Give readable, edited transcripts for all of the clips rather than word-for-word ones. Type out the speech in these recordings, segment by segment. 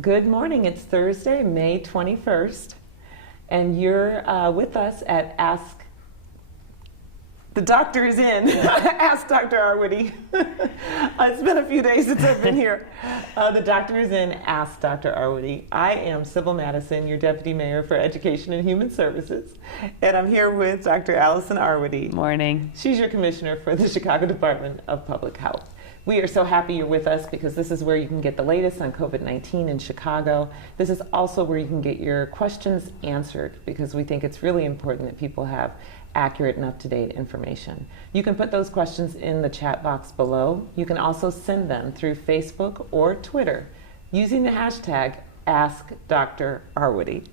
Good morning. It's Thursday, May 21st, and you're with us at Ask. The doctor is in. Ask Dr. Arwady. It's been a few days since I've been here. The doctor is in. Ask Dr. Arwady. I am Sybil Madison, your Deputy Mayor for Education and Human Services, and I'm here with Dr. Allison Arwady. Morning. She's your commissioner for the Chicago Department of Public Health. We are so happy you're with us because this is where you can get the latest on COVID-19 in Chicago. This is also where you can get your questions answered because we think it's really important that people have accurate and up-to-date information. You can put those questions in the chat box below. You can also send them through Facebook or Twitter using the hashtag AskDrArwady.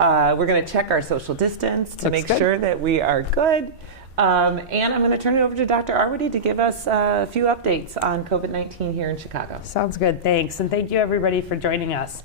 We're going to check our social distance to make sure that we are good. And I'm going to turn it over to Dr. Arwady to give us a few updates on COVID-19 here in Chicago. Sounds good, thanks. And thank you everybody for joining us.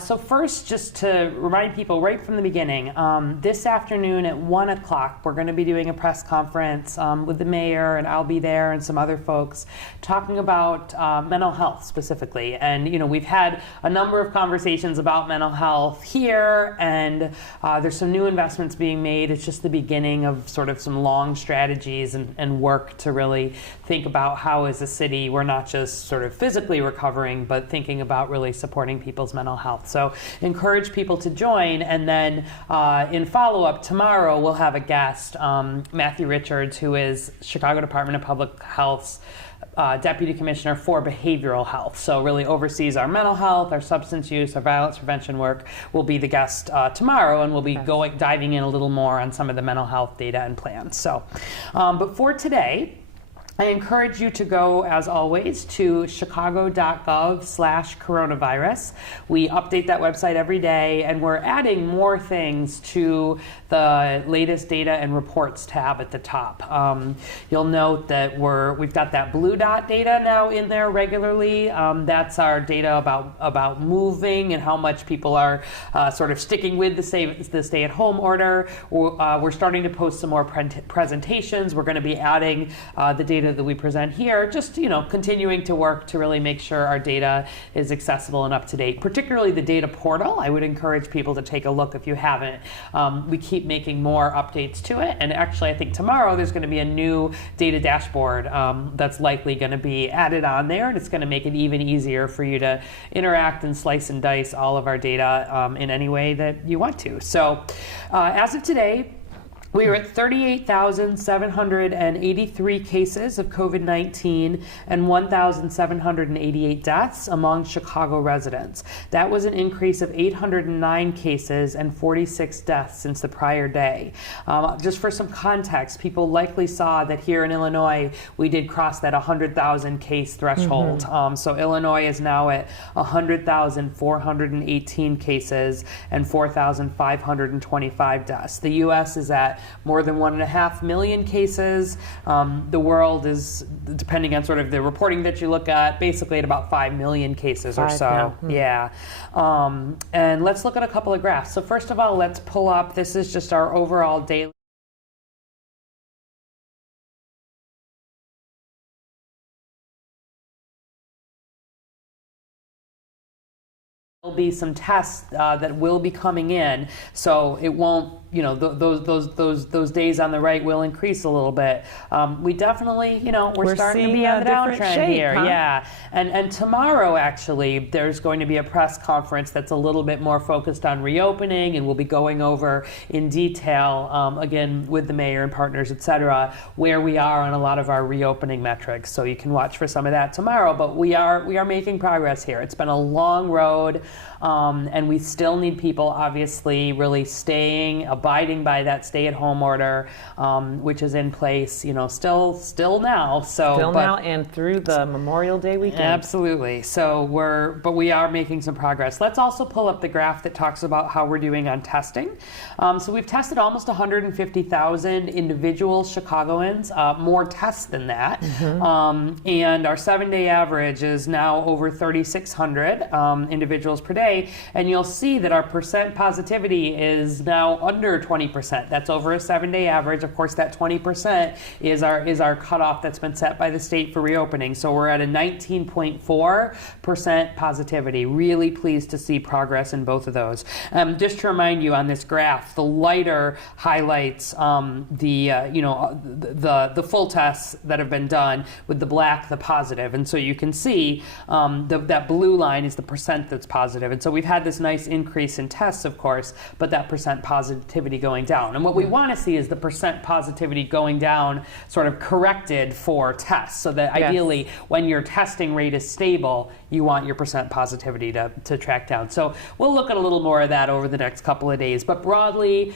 So first, just to remind people right from the beginning, this afternoon at 1 o'clock, we're going to be doing a press conference with the mayor, and I'll be there and some other folks talking about mental health specifically. And, you know, we've had a number of conversations about mental health here, and there's some new investments being made. It's just the beginning of sort of some long strategies and work to really think about how as a city we're not just sort of physically recovering but thinking about really supporting people's mental health. So encourage people to join, and then in follow-up tomorrow we'll have a guest, Matthew Richards, who is Chicago Department of Public Health's Deputy Commissioner for Behavioral Health. So really oversees our mental health, our substance use, our violence prevention work. Will be the guest tomorrow, and we'll be diving in a little more on some of the mental health data and plans. So, but for today, I encourage you to go, as always, to chicago.gov/coronavirus. We update that website every day, and we're adding more things to the latest data and reports tab at the top. You'll note that we've got that blue dot data now in there regularly. That's our data about moving and how much people are sort of sticking with the stay-at-home order. We're starting to post some more presentations. We're going to be adding the data that we present here, just, you know, continuing to work to really make sure our data is accessible and up to date, particularly the data portal. I would encourage people to take a look if you haven't. We keep making more updates to it, and actually I think tomorrow there's going to be a new data dashboard that's likely going to be added on there, and it's going to make it even easier for you to interact and slice and dice all of our data in any way that you want to. So as of today, we are at 38,783 cases of COVID-19 and 1,788 deaths among Chicago residents. That was an increase of 809 cases and 46 deaths since the prior day. Just for some context, people likely saw that here in Illinois, we did cross that 100,000 case threshold. So Illinois is now at 100,418 cases and 4,525 deaths. The U.S. is at more than 1.5 million cases. The world is, depending on sort of the reporting that you look at, basically at about 5 million cases or so. Yeah. And let's look at a couple of graphs. So first of all, let's pull up, this is just our overall daily. There'll be some tests that will be coming in, so it won't, you know, those days on the right will increase a little bit. We definitely, you know, we're starting to be on the downtrend here. Huh? Yeah, and tomorrow actually there's going to be a press conference that's a little bit more focused on reopening, and we'll be going over in detail again with the mayor and partners, etc., where we are on a lot of our reopening metrics. So you can watch for some of that tomorrow. But we are making progress here. It's been a long road. And we still need people, obviously, really abiding by that stay-at-home order, which is in place, you know, still now. So now and through the Memorial Day weekend. Absolutely. So we are making some progress. Let's also pull up the graph that talks about how we're doing on testing. So we've tested almost 150,000 individual Chicagoans, more tests than that, and our 7-day average is now over 3,600 individuals per day, and you'll see that our percent positivity is now under under 20%. That's over a 7-day average. Of course, that 20% is our cutoff that's been set by the state for reopening. So we're at a 19.4% positivity. Really pleased to see progress in both of those. Just to remind you on this graph, the lighter highlights the full tests that have been done, with the black the positive. And so you can see that blue line is the percent that's positive. And so we've had this nice increase in tests, of course, but that percent positivity going down. And what we want to see is the percent positivity going down, sort of corrected for tests, so that ideally when your testing rate is stable, you want your percent positivity to track down. So we'll look at a little more of that over the next couple of days. But broadly,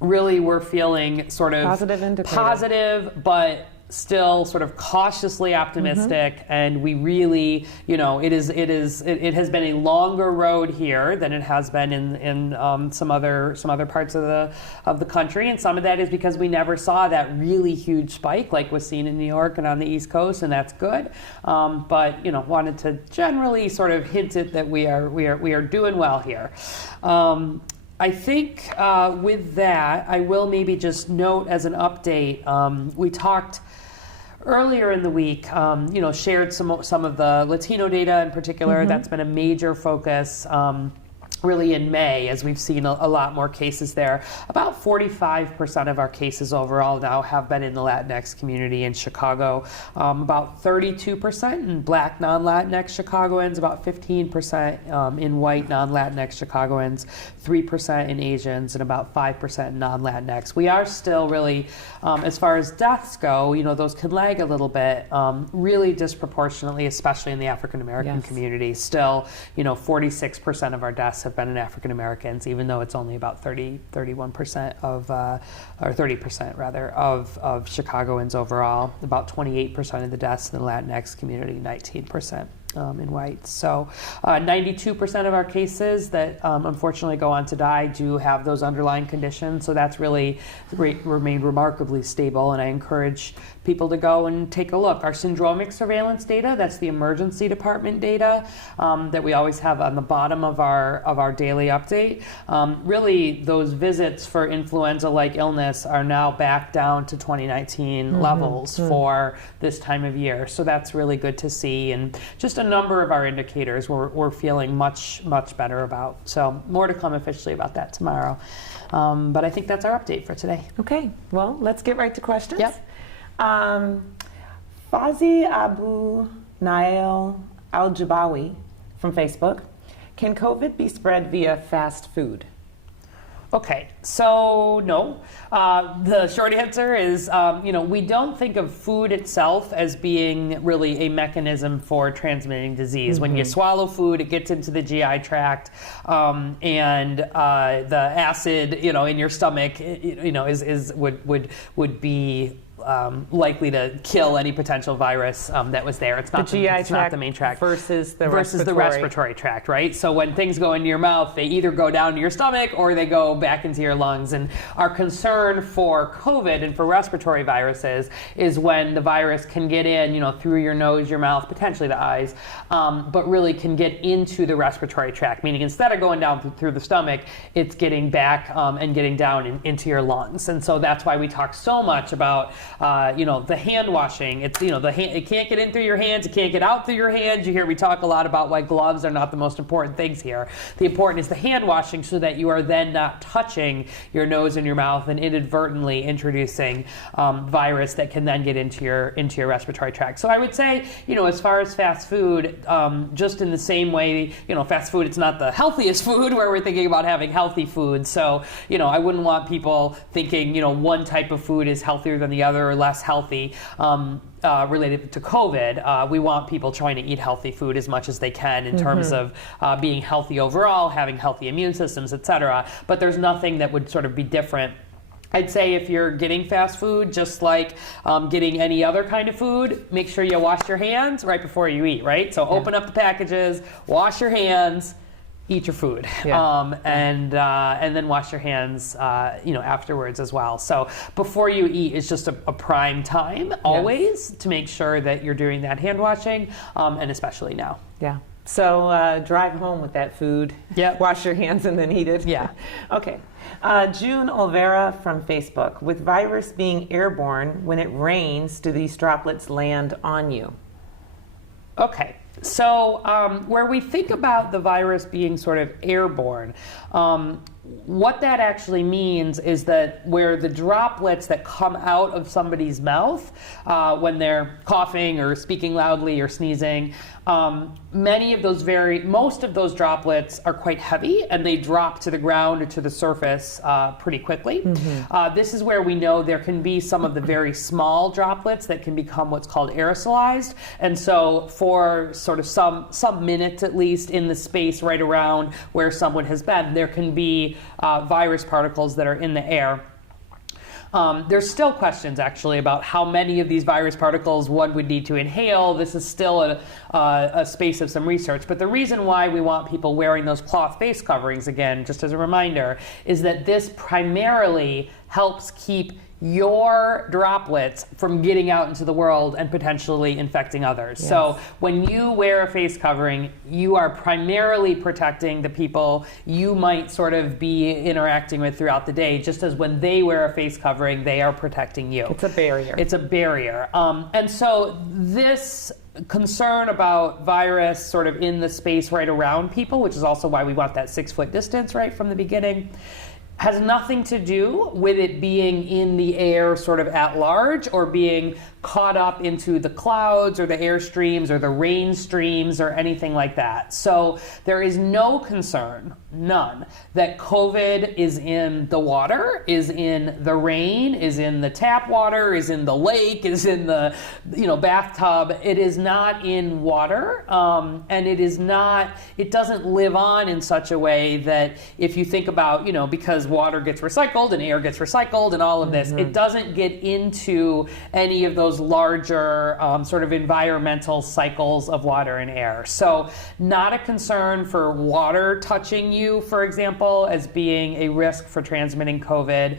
really we're feeling sort of positive, but still sort of cautiously optimistic, and we really, it has been a longer road here than it has been in some other parts of the country, and some of that is because we never saw that really huge spike like was seen in New York and on the East Coast, and that's good. But wanted to generally sort of hint it that we are doing well here. I think with that, I will maybe just note as an update, we talked earlier in the week, shared some of the Latino data in particular. That's been a major focus. Really in May, as we've seen a lot more cases there. About 45% of our cases overall now have been in the Latinx community in Chicago. About 32% in Black non-Latinx Chicagoans, about 15% in white non-Latinx Chicagoans, 3% in Asians, and about 5% in non-Latinx. We are still really, as far as deaths go, those can lag a little bit, really disproportionately, especially in the African American community. Still, 46% of our deaths have been in African Americans, even though it's only about 31% of, or 30% rather, of Chicagoans overall. About 28% of the deaths in the Latinx community, 19% in whites. So 92% of our cases that unfortunately go on to die do have those underlying conditions. So that's really remained remarkably stable, and I encourage people to go and take a look. Our syndromic surveillance data, that's the emergency department data that we always have on the bottom of our daily update. Really, those visits for influenza-like illness are now back down to 2019 levels for this time of year. So that's really good to see, and just a number of our indicators we're feeling much better about. So more to come officially about that tomorrow. But I think that's our update for today. Okay, well, let's get right to questions. Yep. Fazi Abu Nail Al-Jabawi from Facebook. Can COVID be spread via fast food? Okay, so no. The short answer is, we don't think of food itself as being really a mechanism for transmitting disease. When you swallow food, it gets into the GI tract, and the acid, in your stomach, would be likely to kill any potential virus that was there. It's not the GI tract, not the main tract versus the respiratory tract, right? So when things go into your mouth, they either go down to your stomach or they go back into your lungs. And our concern for COVID and for respiratory viruses is when the virus can get in, through your nose, your mouth, potentially the eyes, but really can get into the respiratory tract. Meaning instead of going down through the stomach, it's getting back and getting down into your lungs. And so that's why we talk so much about the hand washing. It's, it can't get in through your hands. It can't get out through your hands. You hear me talk a lot about why gloves are not the most important things here. The important is the hand washing, so that you are then not touching your nose and your mouth and inadvertently introducing virus that can then get into your respiratory tract. So I would say, as far as fast food, just in the same way, fast food, it's not the healthiest food where we're thinking about having healthy food. So, I wouldn't want people thinking, one type of food is healthier than the other or less healthy related to COVID. We want people trying to eat healthy food as much as they can in terms of being healthy overall, having healthy immune systems, et cetera. But there's nothing that would sort of be different. I'd say if you're getting fast food, just like getting any other kind of food, make sure you wash your hands right before you eat, right? So open up the packages, wash your hands, eat your food, and then wash your hands, afterwards as well. So before you eat is just a prime time always to make sure that you're doing that hand washing, and especially now. Yeah. So drive home with that food. Yep. Wash your hands and then eat it. Yeah. Okay. June Olvera from Facebook. With virus being airborne, when it rains, do these droplets land on you? Okay. So where we think about the virus being sort of airborne, what that actually means is that where the droplets that come out of somebody's mouth when they're coughing or speaking loudly or sneezing, most of those droplets are quite heavy and they drop to the ground or to the surface pretty quickly. This is where we know there can be some of the very small droplets that can become what's called aerosolized. And so for sort of some minutes at least in the space right around where someone has been, there can be virus particles that are in the air. There's still questions actually about how many of these virus particles one would need to inhale. This is still a space of some research. But the reason why we want people wearing those cloth face coverings, again, just as a reminder, is that this primarily helps keep your droplets from getting out into the world and potentially infecting others. Yes. So when you wear a face covering, you are primarily protecting the people you might sort of be interacting with throughout the day, just as when they wear a face covering, they are protecting you. It's a barrier. It's a barrier. And so this concern about virus sort of in the space right around people, which is also why we want that 6-foot distance right from the beginning, has nothing to do with it being in the air sort of at large or being caught up into the clouds or the air streams or the rain streams or anything like that. So there is no concern, none, that COVID is in the water, is in the rain, is in the tap water, is in the lake, is in the bathtub. It is not in water, and it doesn't live on in such a way that if you think about, because water gets recycled and air gets recycled and all of this, it doesn't get into any of those larger sort of environmental cycles of water and air. So not a concern for water touching you, for example, as being a risk for transmitting COVID.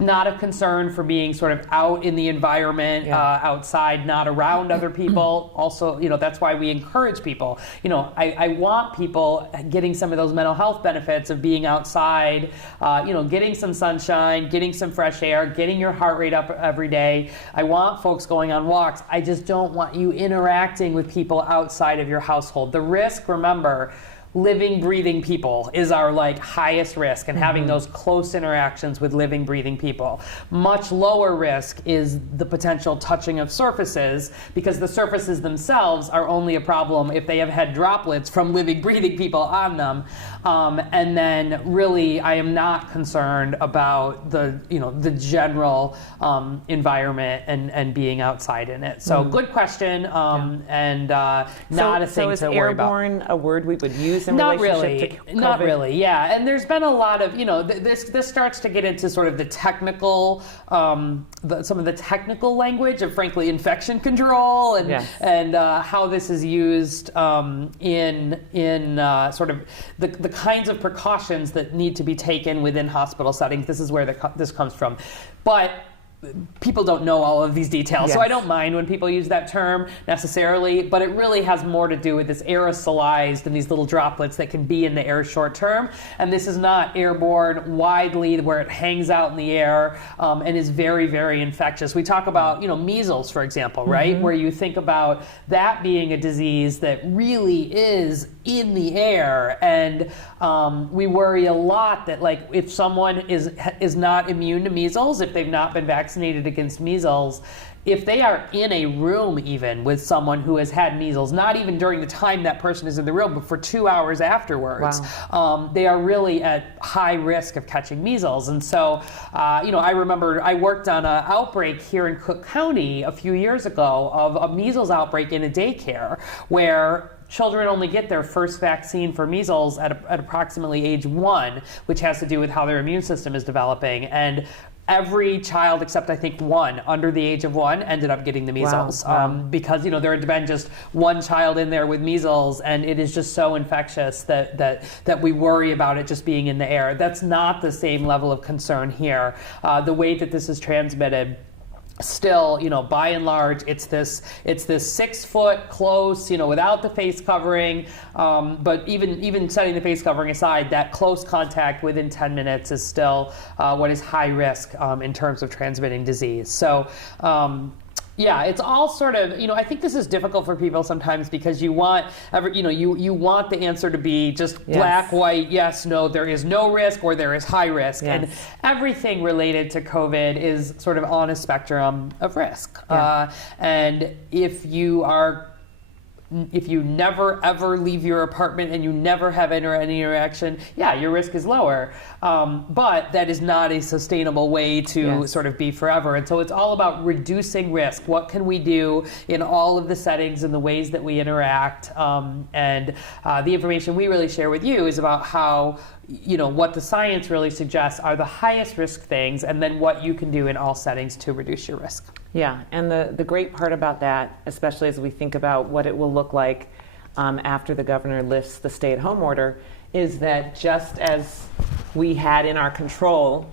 Not a concern for being sort of out in the environment, outside, not around other people. Also, that's why we encourage people. I want people getting some of those mental health benefits of being outside, getting some sunshine, getting some fresh air, getting your heart rate up every day. I want folks going on walks. I just don't want you interacting with people outside of your household. The risk, remember, living, breathing people is our highest risk, and having those close interactions with living, breathing people. Much lower risk is the potential touching of surfaces, because the surfaces themselves are only a problem if they have had droplets from living, breathing people on them. And then really, I am not concerned about the general environment and being outside in it. So good question, and not a thing to worry about. So is airborne a word we would use in Not relationship really. to COVID? Not really, yeah. And there's been a lot of, this starts to get into sort of the technical, some of the technical language of, frankly, infection control and how this is used in sort of the kinds of precautions that need to be taken within hospital settings. This is where this comes from. But people don't know all of these details, so I don't mind when people use that term necessarily, but it really has more to do with this aerosolized and these little droplets that can be in the air short term. And this is not airborne widely where it hangs out in the air and is very, very infectious. We talk about, measles, for example, right? Where you think about that being a disease that really is in the air. And we worry a lot that if someone is not immune to measles, if they've not been vaccinated against measles, if they are in a room even with someone who has had measles, not even during the time that person is in the room, but for 2 hours afterwards, they are really at high risk of catching measles. And so, I remember I worked on an outbreak here in Cook County a few years ago of a measles outbreak in a daycare where children only get their first vaccine for measles at approximately age 1, which has to do with how their immune system is developing. And every child except I think one under the age of 1 ended up getting the measles. Because there had been just one child in there with measles, and it is just so infectious that we worry about it just being in the air. That's not the same level of concern here. The way that this is transmitted still, by and large, it's this 6 foot close, without the face covering. But even setting the face covering aside, that close contact within 10 minutes is still what is high risk in terms of transmitting disease. So. Yeah, it's all sort of, I think this is difficult for people sometimes because you want, you want the answer to be just black, white, yes, no, there is no risk or there is high risk. Yes. And everything related to COVID is sort of on a spectrum of risk. Yeah. And if you never ever leave your apartment and you never have any interaction, your risk is lower. But that is not a sustainable way to sort of be forever. And so it's all about reducing risk. What can we do in all of the settings and the ways that we interact? And the information we really share with you is about how, what the science really suggests are the highest risk things, and then what you can do in all settings to reduce your risk. Yeah, and the great part about that, especially as we think about what it will look like after the governor lifts the stay-at-home order, is that just as we had in our control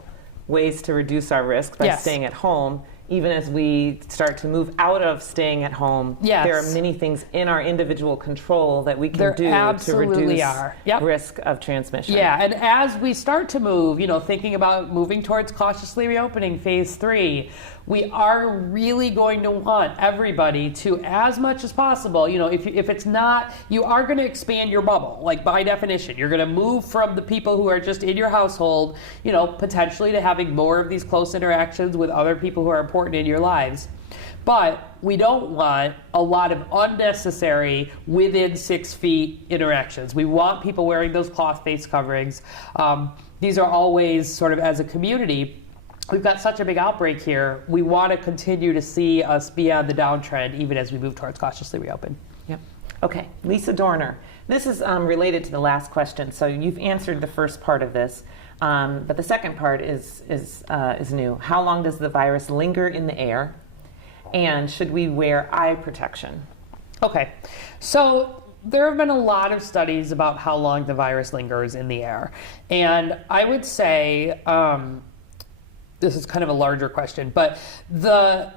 ways to reduce our risk by staying at home, even as we start to move out of staying at home, there are many things in our individual control that we can do to reduce risk of transmission. Yeah, and as we start to move, thinking about moving towards cautiously reopening phase 3, we are really going to want everybody to, as much as possible, if it's not, you are going to expand your bubble, like by definition. You're going to move from the people who are just in your household, potentially to having more of these close interactions with other people who are important in your lives. But we don't want a lot of unnecessary within 6 feet interactions. We want people wearing those cloth face coverings. These are always sort of, as a community, we've got such a big outbreak here. We want to continue to see us be on the downtrend even as we move towards cautiously reopen. Yep. Okay, Lisa Dorner. This is related to the last question. So you've answered the first part of this, but the second part is new. How long does the virus linger in the air, and should we wear eye protection? Okay, so there have been a lot of studies about how long the virus lingers in the air, and I would say. This is kind of a larger question, but the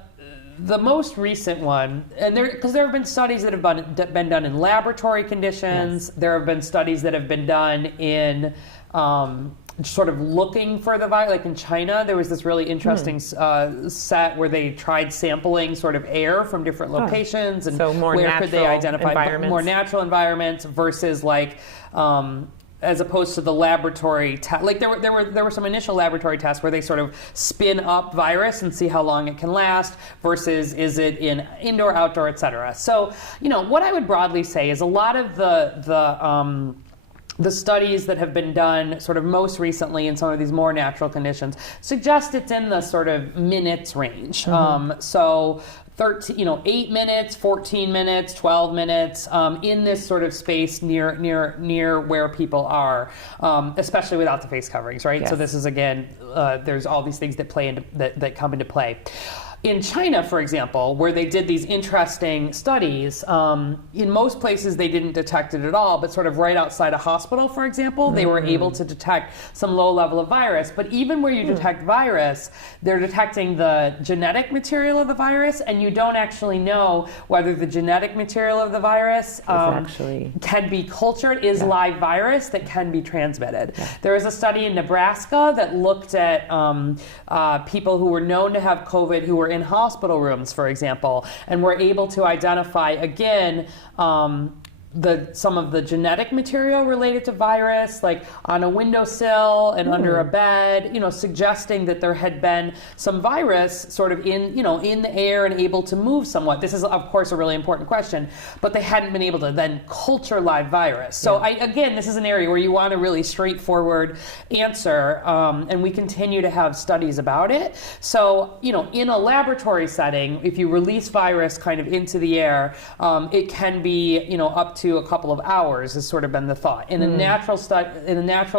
most recent one, and because there have been studies that have been done in laboratory conditions, there have been studies that have been done in sort of looking for the virus. Like in China, there was this really interesting set where they tried sampling sort of air from different locations, and so more where could they identify more natural environments versus like. As opposed to the laboratory test, like there were some initial laboratory tests where they sort of spin up virus and see how long it can last versus is it in indoor, outdoor, et cetera. So, what I would broadly say is a lot of the studies that have been done sort of most recently in some of these more natural conditions suggest it's in the sort of minutes range. So 8 minutes, 14 minutes, 12 minutes, in this sort of space near where people are, especially without the face coverings, right? Yes. So this is, again, there's all these things that come into play. In China, for example, where they did these interesting studies, in most places they didn't detect it at all, but sort of right outside a hospital, for example, they were able to detect some low level of virus. But even where you detect virus, they're detecting the genetic material of the virus, and you don't actually know whether the genetic material of the virus can be cultured, is live virus that can be transmitted. There was a study in Nebraska that looked at people who were known to have COVID who were in hospital rooms, for example, and were able to identify, again, some of the genetic material related to virus, like on a windowsill and under a bed, suggesting that there had been some virus sort of in the air and able to move somewhat. This is, of course, a really important question, but they hadn't been able to then culture live virus. So again, this is an area where you want a really straightforward answer, and we continue to have studies about it. So, in a laboratory setting, if you release virus kind of into the air, it can be, up to a couple of hours has sort of been the thought. In a natural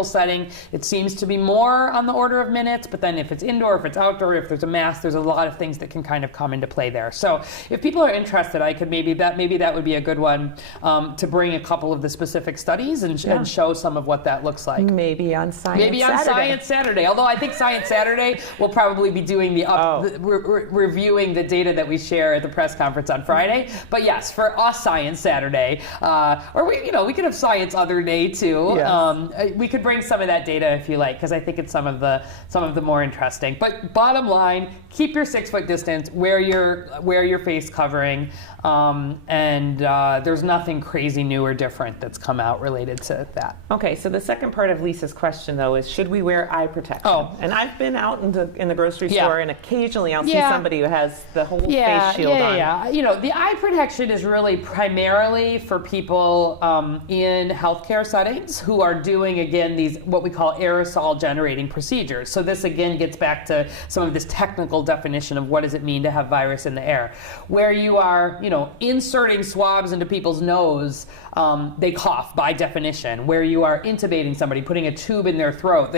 setting, it seems to be more on the order of minutes, but then if it's indoor, if it's outdoor, if there's a mask, there's a lot of things that can kind of come into play there. So if people are interested, I could maybe that would be a good one to bring a couple of the specific studies and show some of what that looks like. Maybe on Science Saturday. Although I think Science Saturday will probably be doing reviewing the data that we share at the press conference on Friday. But yes, for us, Science Saturday, or we could have Science other day too. Yes. We could bring some of that data if you like, because I think it's some of the more interesting. But bottom line, keep your 6 foot distance. Wear your face covering, and there's nothing crazy new or different that's come out related to that. Okay, so the second part of Lisa's question, though, is should we wear eye protection? Oh. And I've been out in the grocery store, and occasionally I'll see somebody who has the whole face shield on. Yeah. The eye protection is really primarily for people in healthcare settings who are doing, again, these what we call aerosol generating procedures. So this, again, gets back to some of this technical definition of what does it mean to have virus in the air. Where you are, inserting swabs into people's nose, they cough by definition. Where you are intubating somebody, putting a tube in their throat,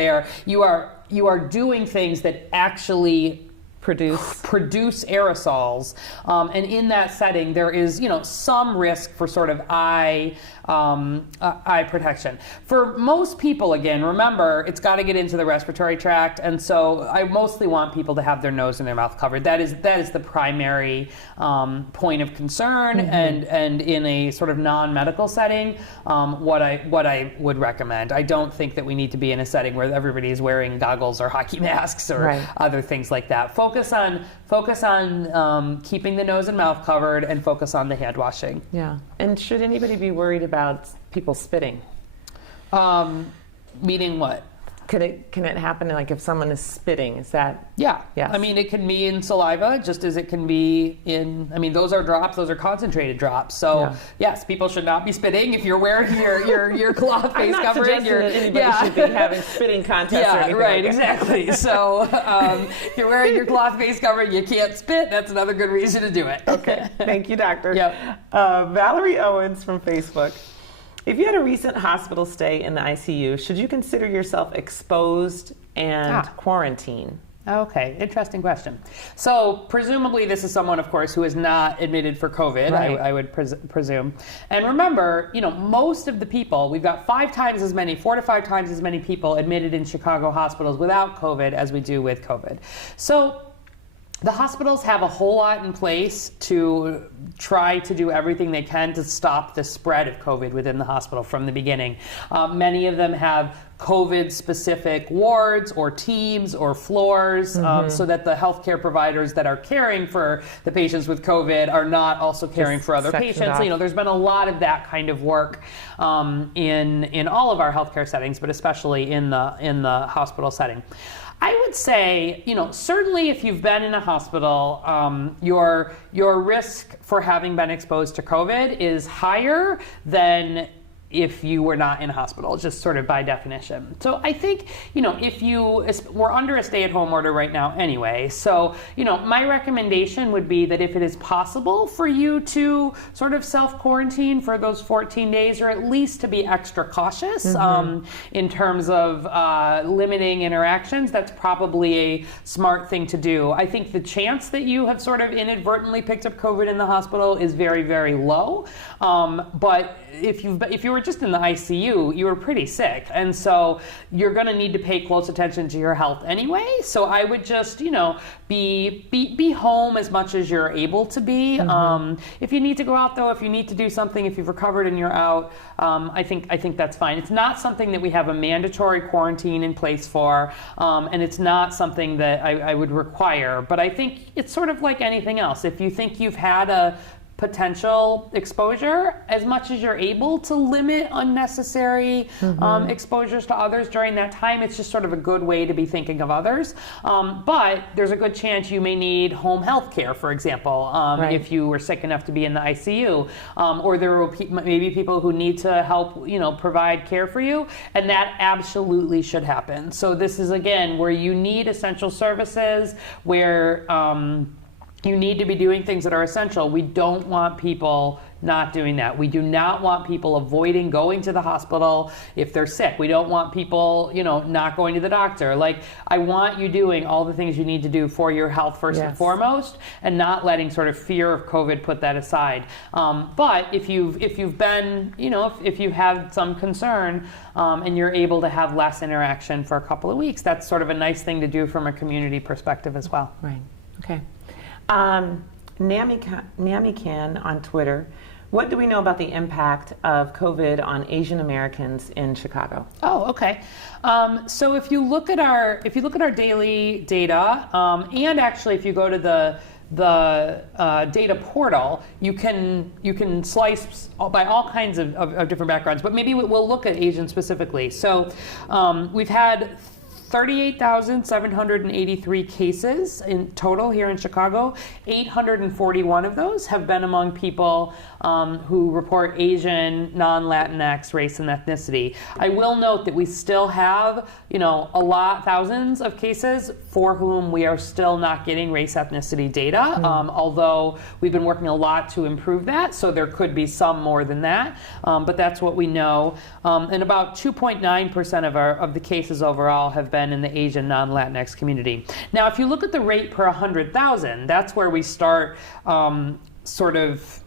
you are doing things that actually produce aerosols, and in that setting there is some risk for sort of eye protection. For most people, again, remember, it's got to get into the respiratory tract, and so I mostly want people to have their nose and their mouth covered. That is the primary point of concern, and in a sort of non-medical setting, what I would recommend. I don't think that we need to be in a setting where everybody is wearing goggles or hockey masks or other things like that. Focus on keeping the nose and mouth covered, and focus on the hand washing. Yeah. And should anybody be worried about people spitting? Meaning what? Can it happen like if someone is spitting? Is that? Yeah. Yes. I mean, it can be in saliva just as it can be those are drops, those are concentrated drops. So yes, people should not be spitting if you're wearing your cloth face covering. I'm not suggesting that anybody should be having spitting contests or anything right, like that. exactly. So if you're wearing your cloth face covering, you can't spit. That's another good reason to do it. Okay. Thank you, doctor. Yep. Valerie Owens from Facebook. If you had a recent hospital stay in the ICU, should you consider yourself exposed and quarantine? Okay, interesting question. So presumably this is someone, of course, who is not admitted for COVID, right. I would presume. And remember, most of the people, we've got 4 to 5 times as many people admitted in Chicago hospitals without COVID as we do with COVID. So the hospitals have a whole lot in place to try to do everything they can to stop the spread of COVID within the hospital from the beginning. Many of them have COVID-specific wards or teams or floors, so that the healthcare providers that are caring for the patients with COVID are not also caring for other patients. There's been a lot of that kind of work in all of our healthcare settings, but especially in the hospital setting. I would say, certainly if you've been in a hospital, your risk for having been exposed to COVID is higher than if you were not in a hospital, just sort of by definition. So I think, we're under a stay-at-home order right now anyway, so, my recommendation would be that if it is possible for you to sort of self-quarantine for those 14 days, or at least to be extra cautious in terms of limiting interactions, that's probably a smart thing to do. I think the chance that you have sort of inadvertently picked up COVID in the hospital is very, very low, but if you were just in the ICU, you were pretty sick, and so you're going to need to pay close attention to your health anyway. So I would just, be home as much as you're able to be. If you need to go out, though, if you need to do something, if you've recovered and you're out, I think that's fine. It's not something that we have a mandatory quarantine in place for, and it's not something that I would require. But I think it's sort of like anything else. If you think you've had a potential exposure, as much as you're able to limit unnecessary exposures to others during that time, it's just sort of a good way to be thinking of others. But there's a good chance you may need home health care, for example, if you were sick enough to be in the ICU, or there will maybe people who need to help, provide care for you, and that absolutely should happen. So this is, again, where you need essential services, where you need to be doing things that are essential. We don't want people not doing that. We do not want people avoiding going to the hospital if they're sick. We don't want people, not going to the doctor. Like, I want you doing all the things you need to do for your health first and foremost, and not letting sort of fear of COVID put that aside. But if you've been, if you have some concern and you're able to have less interaction for a couple of weeks, that's sort of a nice thing to do from a community perspective as well. Right. Okay. Namican on Twitter. What do we know about the impact of COVID on Asian Americans in Chicago? Oh, okay. So if you look at our daily data, and actually if you go to the data portal, you can slice by all kinds of different backgrounds, but maybe we'll look at Asian specifically. So we've had 38,783 cases in total here in Chicago. 841 of those have been among people who report Asian, non-Latinx race and ethnicity. I will note that we still have, thousands of cases for whom we are still not getting race ethnicity data, although we've been working a lot to improve that, so there could be some more than that, but that's what we know. And about 2.9% of the cases overall have been in the Asian non-Latinx community. Now, if you look at the rate per 100,000, that's where we start sort of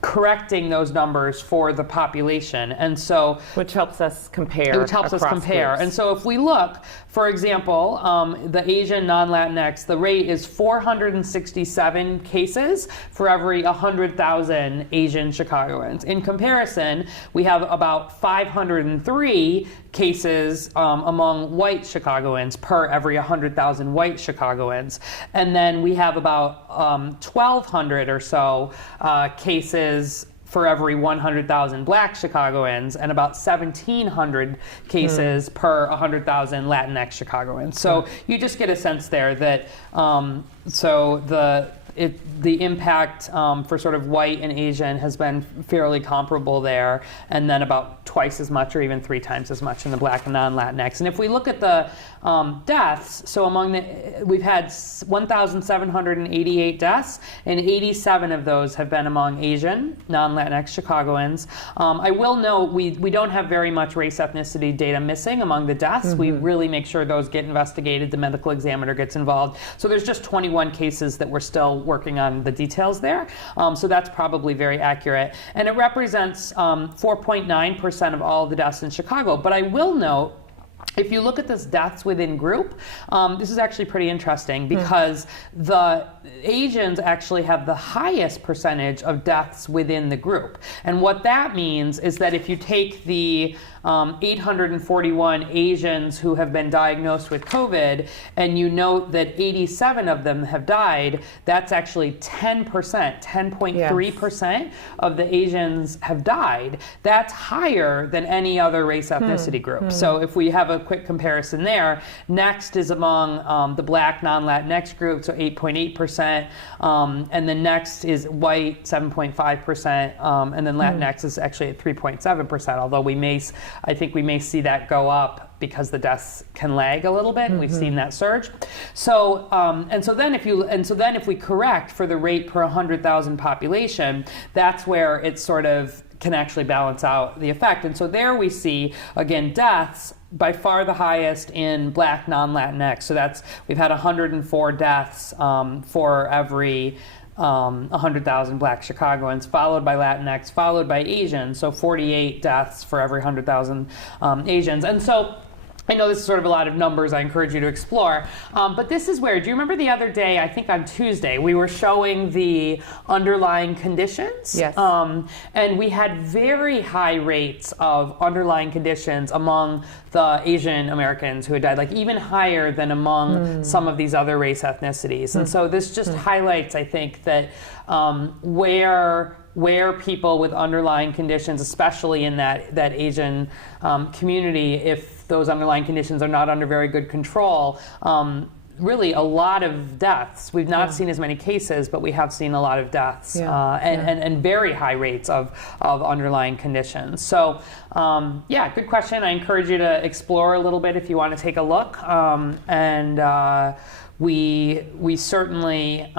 correcting those numbers for the population. And so, which helps us compare. Groups. And so if we look, for example, the Asian non-Latinx, the rate is 467 cases for every 100,000 Asian Chicagoans. In comparison, we have about 503 cases among white Chicagoans per every 100,000 white Chicagoans. And then we have about 1,200 or so cases for every 100,000 black Chicagoans, and about 1,700 cases per 100,000 Latinx Chicagoans. So you just get a sense there that the impact for sort of white and Asian has been fairly comparable there, and then about twice as much or even 3 times as much in the black and non-Latinx. And if we look at the deaths, so we've had 1,788 deaths, and 87 of those have been among Asian, non-Latinx Chicagoans. I will note we don't have very much race ethnicity data missing among the deaths. We really make sure those get investigated, the medical examiner gets involved. So there's just 21 cases that we're still working on the details there. So that's probably very accurate. And it represents 4.9% of all the deaths in Chicago. But I will note, if you look at this deaths within group, this is actually pretty interesting because the Asians actually have the highest percentage of deaths within the group. And what that means is that if you take the 841 Asians who have been diagnosed with COVID, and you note that 87 of them have died, that's actually 10%, 10.3% of the Asians have died. That's higher than any other race ethnicity group. So if we have a quick comparison there, next is among the black non-Latinx group, so 8.8%, and then next is white, 7.5%, and then Latinx is actually at 3.7%, although I think we may see that go up because the deaths can lag a little bit, and we've seen that surge. So, and so then if we correct for the rate per 100,000 population, that's where it sort of can actually balance out the effect. And so there we see, again, deaths by far the highest in black non-Latinx. So we've had 104 deaths for every 100,000 black Chicagoans, followed by Latinx, followed by Asians, so 48 deaths for every 100,000 Asians. And so I know this is sort of a lot of numbers I encourage you to explore, but this is where, do you remember the other day, I think on Tuesday, we were showing the underlying conditions? Yes. And we had very high rates of underlying conditions among the Asian Americans who had died, like even higher than among some of these other race ethnicities. And so this just highlights, I think, that where people with underlying conditions, especially in that Asian community, if those underlying conditions are not under very good control, really a lot of deaths. We've not seen as many cases, but we have seen a lot of deaths and very high rates of underlying conditions. So good question. I encourage you to explore a little bit if you want to take a look. We certainly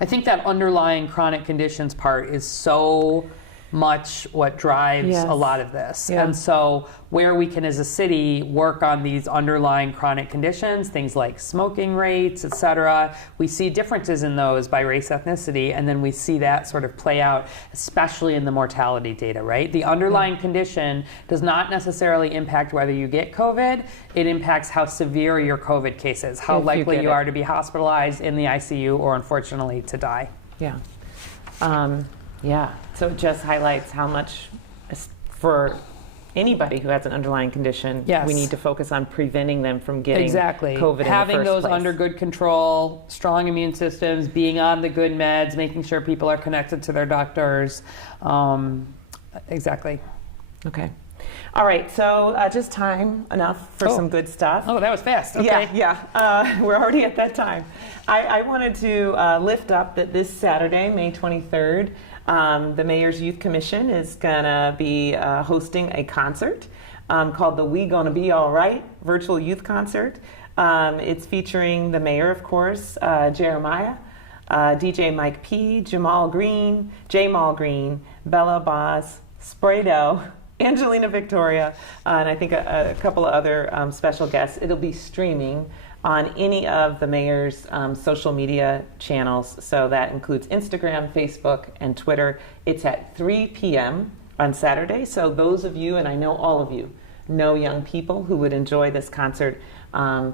I think that underlying chronic conditions part is so much what drives Yes. a lot of this. Yeah. And so where we can as a city work on these underlying chronic conditions, things like smoking rates, et cetera, we see differences in those by race, ethnicity, and then we see that sort of play out, especially in the mortality data, right? The underlying condition does not necessarily impact whether you get COVID, it impacts how severe your COVID case is, how If you likely get you it. are to be hospitalized in the ICU or unfortunately to die. Yeah. Yeah. So it just highlights how much for anybody who has an underlying condition, Yes. we need to focus on preventing them from getting Exactly. COVID in Having the first those place. under good control, strong immune systems, being on the good meds, making sure people are connected to their doctors. Exactly. Okay. All right. So just time enough for Oh. some good stuff. Oh, that was fast. Okay. Yeah. We're already at that time. I wanted to lift up that this Saturday, May 23rd, the Mayor's Youth Commission is going to be hosting a concert called the We Gonna Be All Right virtual youth concert. It's featuring the mayor, of course, Jeremiah, DJ Mike P, Jamal Green, Bella Boz, Spraydo, Angelina Victoria, and I think a couple of other special guests. It'll be streaming on any of the mayor's social media channels. So that includes Instagram, Facebook, and Twitter. It's at 3 p.m. on Saturday. So those of you, and I know all of you, know young people who would enjoy this concert,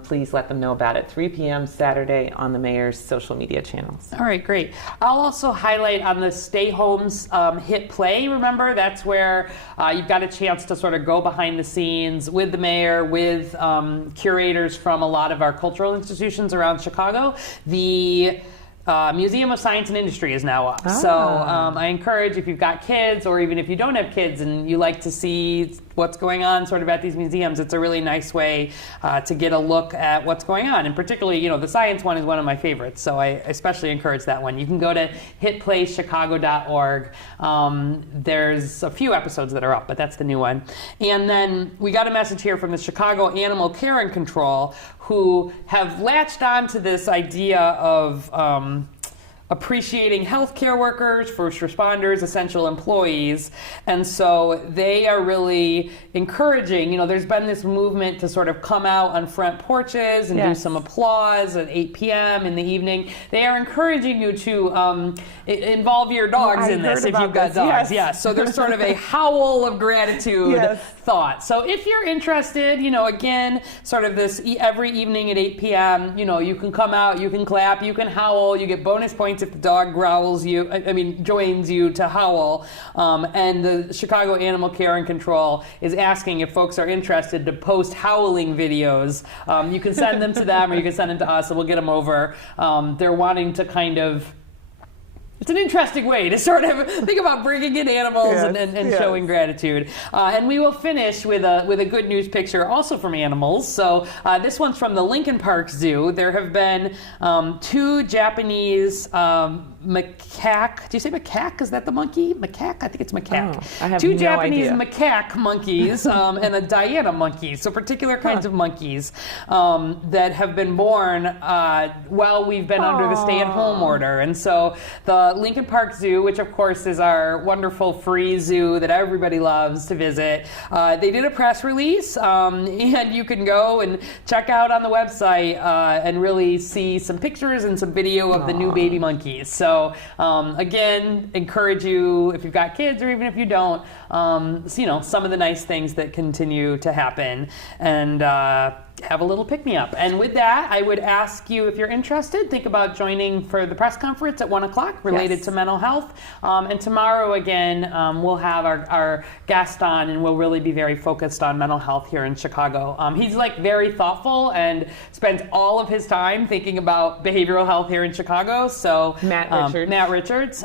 please let them know about it. 3 p.m. Saturday on the mayor's social media channels. All right, great. I'll also highlight on the Stay Homes Hit Play. Remember, that's where you've got a chance to sort of go behind the scenes with the mayor, with curators from a lot of our cultural institutions around Chicago. The Museum of Science and Industry is now up. So I encourage, if you've got kids or even if you don't have kids and you like to see what's going on sort of at these museums, it's a really nice way to get a look at what's going on. And particularly, you know, the science one is one of my favorites, so I especially encourage that one. You can go to hitplaychicago.org. There's a few episodes that are up, but that's the new one. And then we got a message here from the Chicago Animal Care and Control, who have latched on to this idea of appreciating healthcare workers, first responders, essential employees. And so they are really encouraging, you know, there's been this movement to sort of come out on front porches and do Yes. some applause at 8 p.m. in the evening. They are encouraging you to involve your dogs I in this heard if about you've got this, dogs. yes. Yes. So there's sort of a howl of gratitude Yes. thought. So if you're interested, you know, again, sort of this every evening at 8 p.m., you know, you can come out, you can clap, you can howl, you get bonus points if the dog growls you, joins you to howl. And the Chicago Animal Care and Control is asking if folks are interested to post howling videos. You can send them to them or you can send them to us and we'll get them over. They're wanting to kind of, it's an interesting way to sort of think about bringing in animals Yes, and yes. showing gratitude. And we will finish with a good news picture also from animals. So this one's from the Lincoln Park Zoo. There have been 2 Japanese macaque. Do you say macaque? Is that the monkey? Macaque? I think it's macaque. Oh, I have 2 no Japanese idea. macaque monkeys and a Diana monkey. So particular kinds of monkeys that have been born while we've been under the stay-at-home order. And so the Lincoln Park Zoo, which of course is our wonderful free zoo that everybody loves to visit, they did a press release, and you can go and check out on the website and really see some pictures and some video of the new baby monkeys. So again, encourage you, if you've got kids or even if you don't, you know, some of the nice things that continue to happen, and have a little pick-me-up. And with that, I would ask you, if you're interested, think about joining for the press conference at 1 o'clock related Yes. to mental health. And tomorrow, again, we'll have our guest on, and we'll really be very focused on mental health here in Chicago. He's like very thoughtful and spends all of his time thinking about behavioral health here in Chicago. So Matt Richards.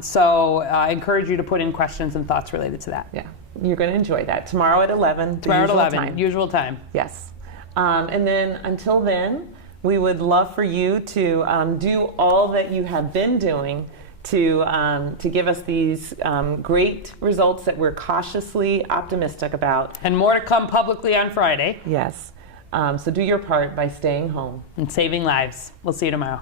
So I encourage you to put in questions and thoughts related to that. Yeah, you're going to enjoy that. Tomorrow at 11. Tomorrow at usual 11, time. usual time. Yes. And then until then, we would love for you to do all that you have been doing to give us these great results that we're cautiously optimistic about. And more to come publicly on Friday. Yes. So do your part by staying home. And saving lives. We'll see you tomorrow.